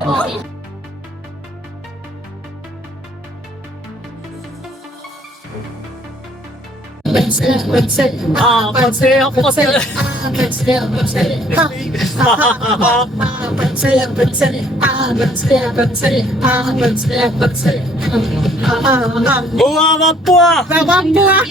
Buah Vappua! Vappua!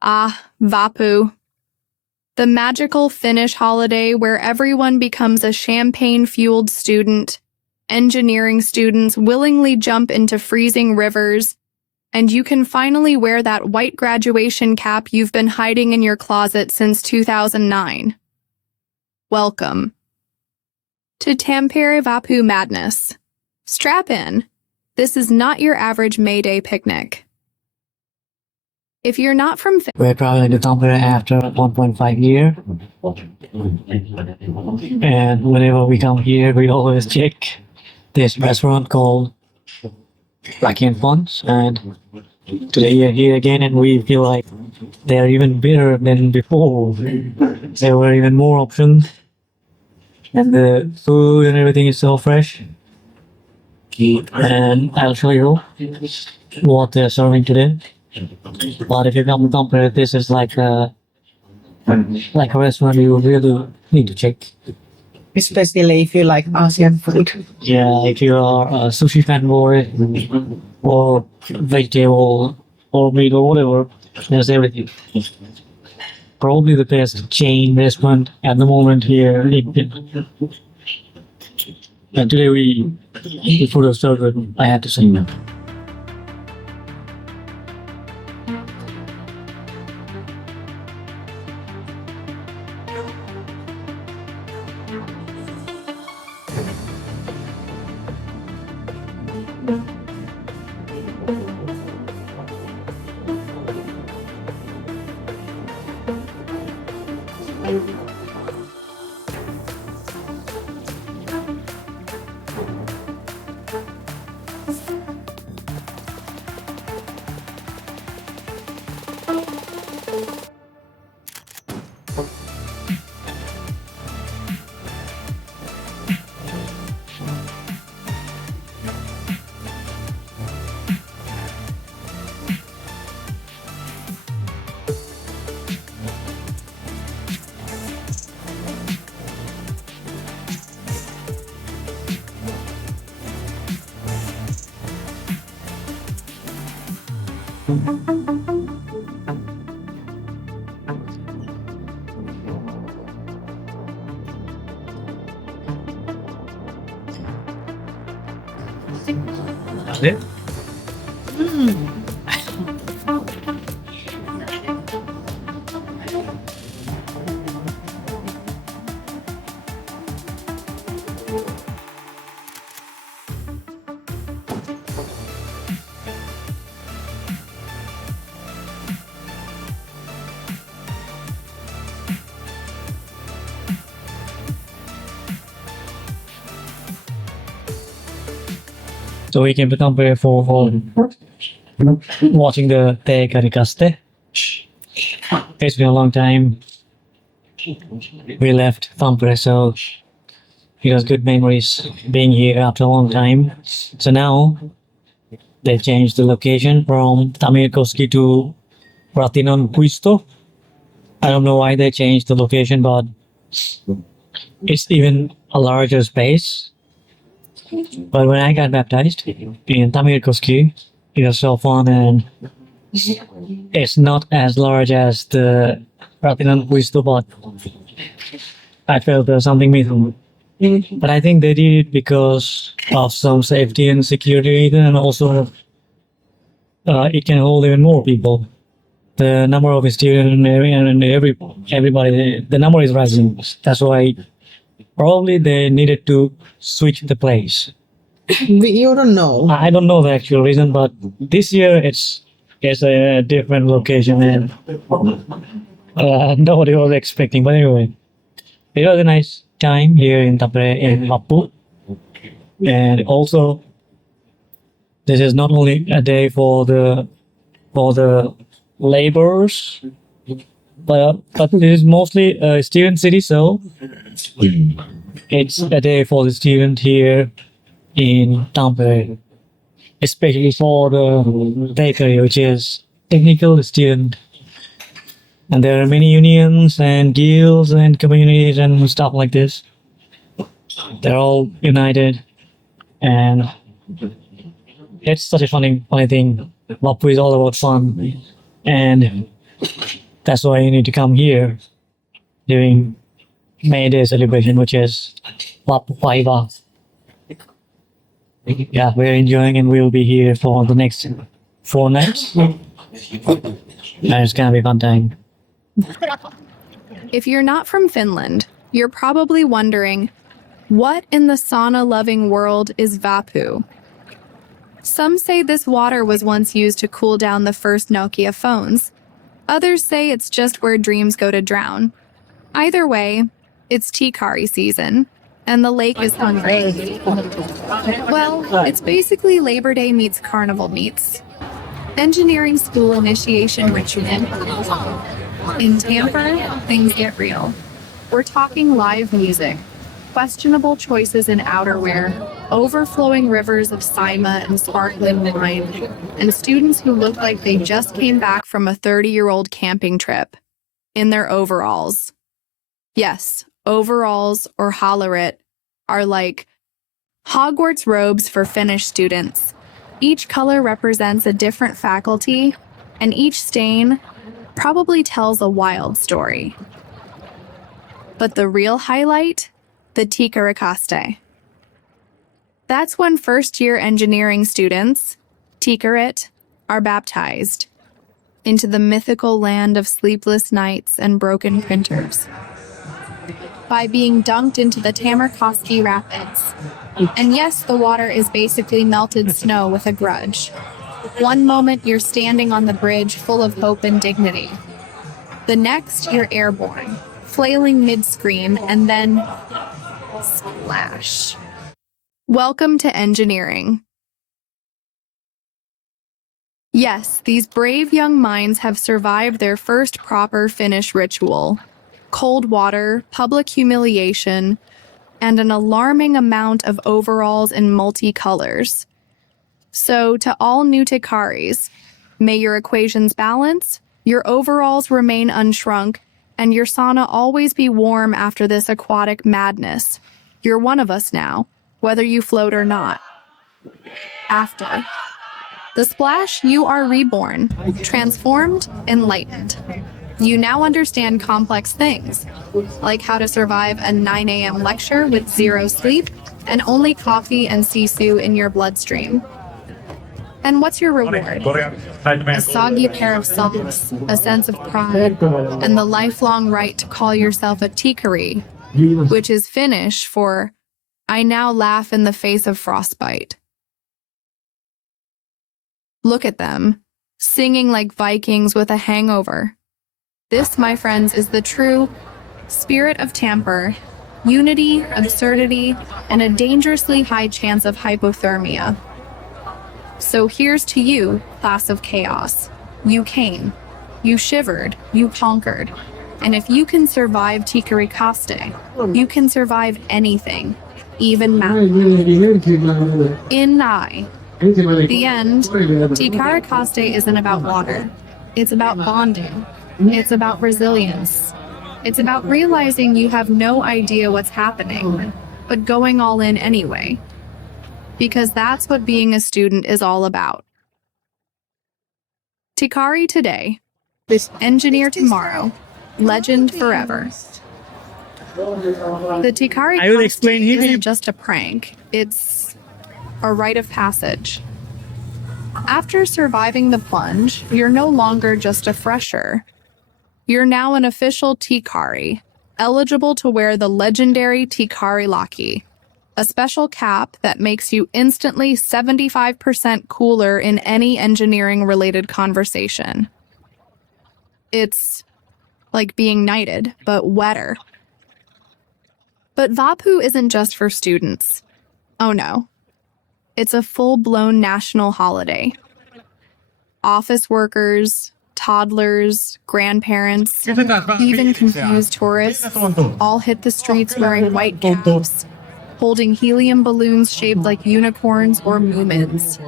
Ah, Vappu. The magical Finnish holiday where everyone becomes a champagne-fueled student, engineering students willingly jump into freezing rivers, and you can finally wear that white graduation cap you've been hiding in your closet since 2009. Welcome to Tampere Vappu Madness. Strap in. This is not your average May Day picnic. If you're not from We're traveling to Tampere after 1.5 years. And whenever we come here, we always check this restaurant called Black Funds. And today we are here again and we feel like they're even better than before. There were even more options. And the food and everything is so fresh. And I'll show you what they're serving today. But if you come to Tampere, this is like a restaurant you really need to check. Especially if you like Asian food. Yeah, if you are a sushi fanboy or vegetable or meat or whatever, there's everything. Probably the best chain restaurant at the moment here in Finland. And today the food was so good, I had to say that. That's it? So we came to Tampere for watching the teekkarikaste. It's been a long time. We left Tampere, so it was good memories being here after a long time. So now they changed the location from Tamirkoski to Ratinon Puisto. I don't know why they changed the location, but it's even a larger space. But when I got baptized in Tamirkoski, it was so fun, and it's not as large as the Ratinon Puisto, but I felt there's something missing. But I think they did it because of some safety and security reason, and also it can hold even more people. The number of students and everybody, the number is rising. That's why probably they needed to switch the place. You don't know. I don't know the actual reason, but this year it's a different location and nobody was expecting. But anyway, it was a nice time here in Tampere in Vappu, and also this is not only a day for the laborers, but this is mostly a student city, so it's a day for the student here in Tampere, especially for the Teekkari, which is technical student. And there are many unions and guilds and communities and stuff like this. They're all united, and it's such a funny thing. Vappu is all about fun, and that's why you need to come here during May Day celebration, which is Vappu Paiva. Yeah, we're enjoying and we'll be here for the next 4 nights. And it's gonna be a fun time. If you're not from Finland, you're probably wondering, what in the sauna-loving world is Vappu? Some say this water was once used to cool down the first Nokia phones. Others say it's just where dreams go to drown. Either way, it's Teekkari season, and the lake is hungry. Well, it's basically Labor Day meets Carnival meets. Engineering school initiation ritual. In Tampere, things get real. We're talking live music, questionable choices in outerwear, overflowing rivers of Saima and sparkling wine, and students who look like they just came back from a 30-year-old camping trip in their overalls. Yes, overalls or hallaret are like Hogwarts robes for Finnish students. Each color represents a different faculty, and each stain probably tells a wild story. But the real highlight? The teekkarikaste. That's when first-year engineering students, teekkarit, are baptized into the mythical land of sleepless nights and broken printers by being dunked into the Tampere rapids. And yes, the water is basically melted snow with a grudge. One moment you're standing on the bridge full of hope and dignity. The next, you're airborne, flailing mid-scream, and then splash. Welcome to engineering. Yes, these brave young minds have survived their first proper Finnish ritual. Cold water, public humiliation, and an alarming amount of overalls in multicolors. So, to all new Teekkaris, may your equations balance, your overalls remain unshrunk, and your sauna always be warm after this aquatic madness. You're one of us now, whether you float or not. After the splash, you are reborn, transformed, enlightened. You now understand complex things, like how to survive a 9 a.m. lecture with 0 sleep and only coffee and sisu in your bloodstream. And what's your reward? A soggy pair of socks, a sense of pride, and the lifelong right to call yourself a teekkari, which is Finnish for I now laugh in the face of frostbite. Look at them, singing like Vikings with a hangover. This, my friends, is the true spirit of Tampere: unity, absurdity, and a dangerously high chance of hypothermia. So here's to you, class of chaos. You came, you shivered, you conquered. And if you can survive teekkarikaste, you can survive anything, even mountain. In Nai. The end, teekkarikaste isn't about water. It's about bonding. It's about resilience. It's about realizing you have no idea what's happening, but going all in anyway. Because that's what being a student is all about. Teekkari today, engineer tomorrow, legend forever. The Teekkari I will explain here. isn't just a prank, it's a rite of passage. After surviving the plunge, you're no longer just a fresher. You're now an official Teekkari, eligible to wear the legendary Teekkari laki. a special cap that makes you instantly 75% cooler in any engineering-related conversation. It's like being knighted, but wetter. But Vappu isn't just for students. Oh no. It's a full-blown national holiday. Office workers, toddlers, grandparents, even confused tourists all hit the streets wearing white caps, holding helium balloons shaped like unicorns or moomins.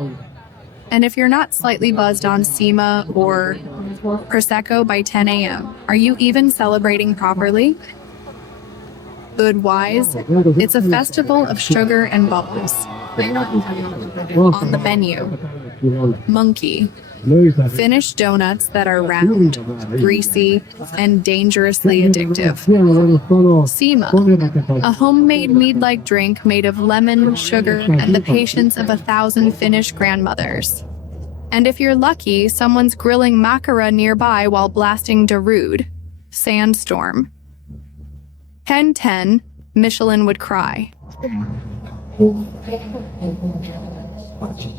And if you're not slightly buzzed on Sima or Prosecco by 10 a.m., are you even celebrating properly? Food-wise, it's a festival of sugar and bubbles. On the menu, monkey, Finnish donuts that are round, greasy, and dangerously addictive. Sima, a homemade mead-like drink made of lemon, sugar, and the patience of 1,000 Finnish grandmothers. And if you're lucky, someone's grilling makara nearby while blasting Darude, sandstorm. 10/10, Michelin would cry.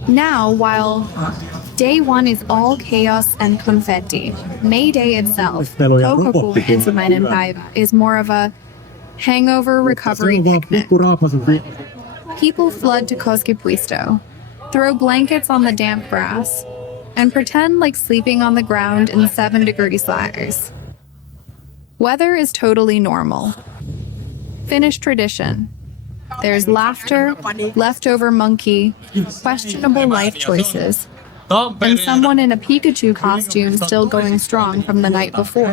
Now, while day one is all chaos and confetti, May Day itself, Toukokuun ensimmäinen päivä, is more of a hangover recovery picnic. People flood to Koskipuisto, throw blankets on the damp grass, and pretend like sleeping on the ground in 7-degree sliders. Weather is totally normal. Finnish tradition. There's laughter, leftover monkey, questionable life choices, and someone in a Pikachu costume still going strong from the night before.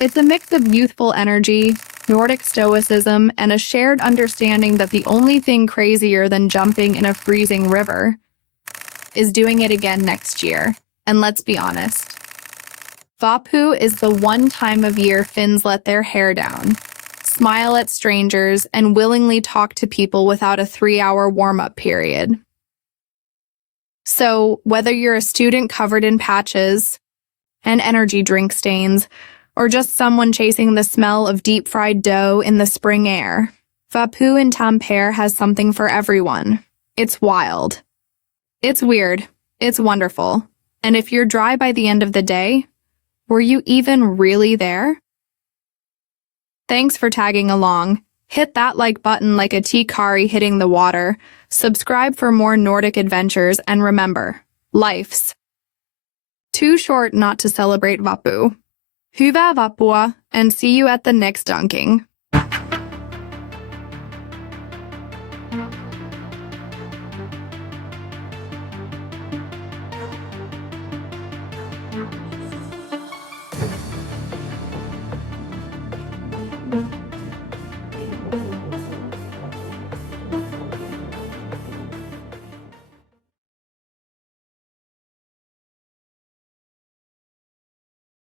It's a mix of youthful energy, Nordic stoicism, and a shared understanding that the only thing crazier than jumping in a freezing river is doing it again next year. And let's be honest, Vappu is the one time of year Finns let their hair down, smile at strangers, and willingly talk to people without a 3-hour warm-up period. So, whether you're a student covered in patches and energy drink stains, or just someone chasing the smell of deep-fried dough in the spring air, Vappu in Tampere has something for everyone. It's wild. It's weird. It's wonderful. And if you're dry by the end of the day, were you even really there? Thanks for tagging along. Hit that like button like a teekkari hitting the water. Subscribe for more Nordic adventures, and remember, life's too short not to celebrate Vappu. Hyvää Vappua, and see you at the next dunking.